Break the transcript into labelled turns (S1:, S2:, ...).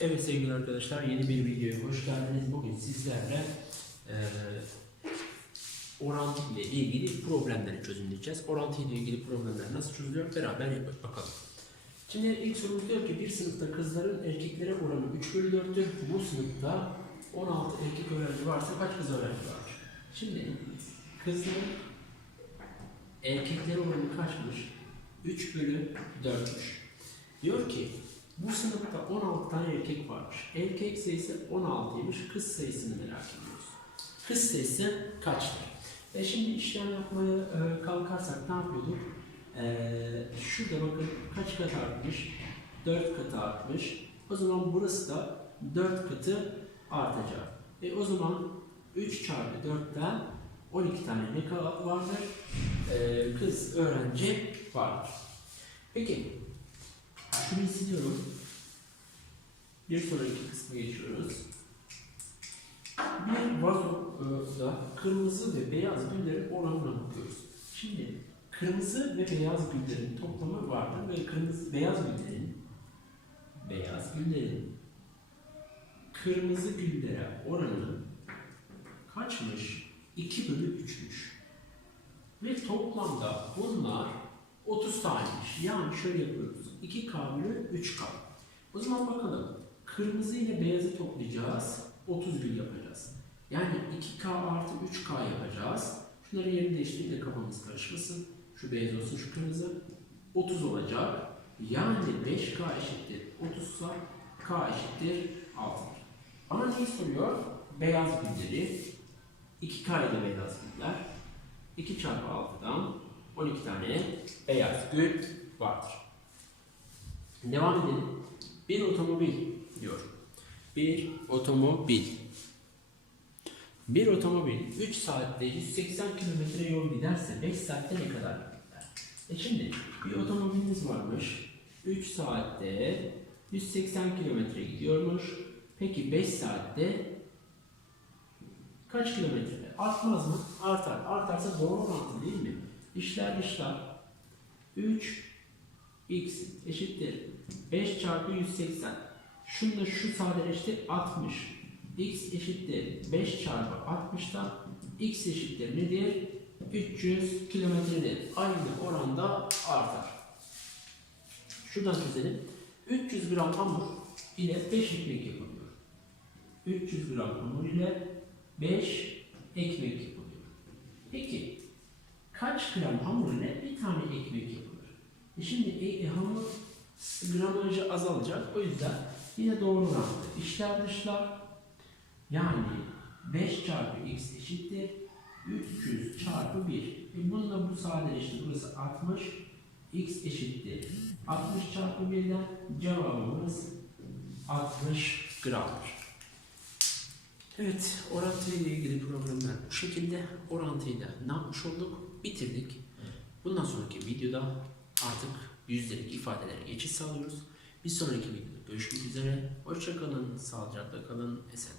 S1: Evet sevgili arkadaşlar yeni bir videoya hoş geldiniz. Bugün sizlerle e, orantı ile ilgili problemleri çözümleyeceğiz. Orantı ile ilgili problemler nasıl çözülüyor beraber yap- bakalım. Şimdi ilk sorumuz diyor ki bir sınıfta kızların erkeklere oranı 3 bölü 4'tür. Bu sınıfta 16 erkek öğrenci varsa kaç kız öğrenci var? Şimdi kızların erkeklere oranı kaçmış? 3 bölü 4'müş. Diyor ki bu sınıfta 16 tane erkek varmış. Erkek sayısı 16'ymış. Kız sayısını merak ediyoruz. Kız sayısı kaçtır? E şimdi işlem yapmaya e, kalkarsak ne yapıyorduk? E, şurada bakın kaç kat artmış? 4 katı artmış. O zaman burası da 4 katı artacak. E o zaman 3 çarpı 4'ten 12 tane ne kadar vardır? E, kız öğrenci vardır. Peki şunu siliyorum. Bir sonraki kısma geçiyoruz. Bir vazoda kırmızı ve beyaz güllerin oranına bakıyoruz. Şimdi kırmızı ve beyaz güllerin toplamı vardır ve kırmızı beyaz güllerin beyaz güllerin kırmızı güllere oranı kaçmış? 2 bölü 3'müş. Ve toplamda bunlar 30 taneymiş. Yani şöyle yapıyoruz. 2K bölü 3K. O zaman bakalım. Kırmızı ile beyazı toplayacağız. 30 gül yapacağız. Yani 2K artı 3K yapacağız. Şunları yerini değiştireyim de kafamız karışmasın. Şu beyaz olsun şu kırmızı. 30 olacak. Yani 5K eşittir 30 ise K eşittir 6. Bana neyi soruyor? Beyaz gülleri. 2K ile beyaz güller. 2 çarpı 6'dan 12 tane beyaz gül vardır. Devam edelim. Bir otomobil diyor. Bir otomobil. Bir otomobil 3 saatte 180 kilometre yol giderse 5 saatte ne kadar gider? E şimdi bir otomobilimiz varmış. 3 saatte 180 kilometre gidiyormuş. Peki 5 saatte kaç kilometre? Artmaz mı? Artar. Artarsa doğru orantı değil mi? İşler dışlar 3 x eşittir 5 çarpı 180. Şunda şu sadeleşti 60. x eşittir 5 çarpı 60'tan x eşittir nedir? 300 kilometredir. Aynı oranda artar. Şuradan çözelim. 300 gram hamur ile 5 ekmek yapılıyor. 300 gram hamur ile 5 ekmek yapılıyor. Peki kaç gram hamur ile bir tane ekmek yapılır? E şimdi e, e, hamur gramajı azalacak. O yüzden yine doğru orantı. İşler dışlar yani 5 çarpı x eşittir 300 çarpı 1. E bununla bu sadeleşti. Burası 60. x eşittir 60 çarpı 1'den cevabımız 60 gramdır. Evet, orantı ile ilgili problemler bu şekilde. Orantıyla ne yapmış olduk? Bitirdik. Bundan sonraki videoda artık yüzdelik ifadelere geçiş sağlıyoruz. Bir sonraki videoda görüşmek üzere. Hoşçakalın, sağlıcakla kalın, esen.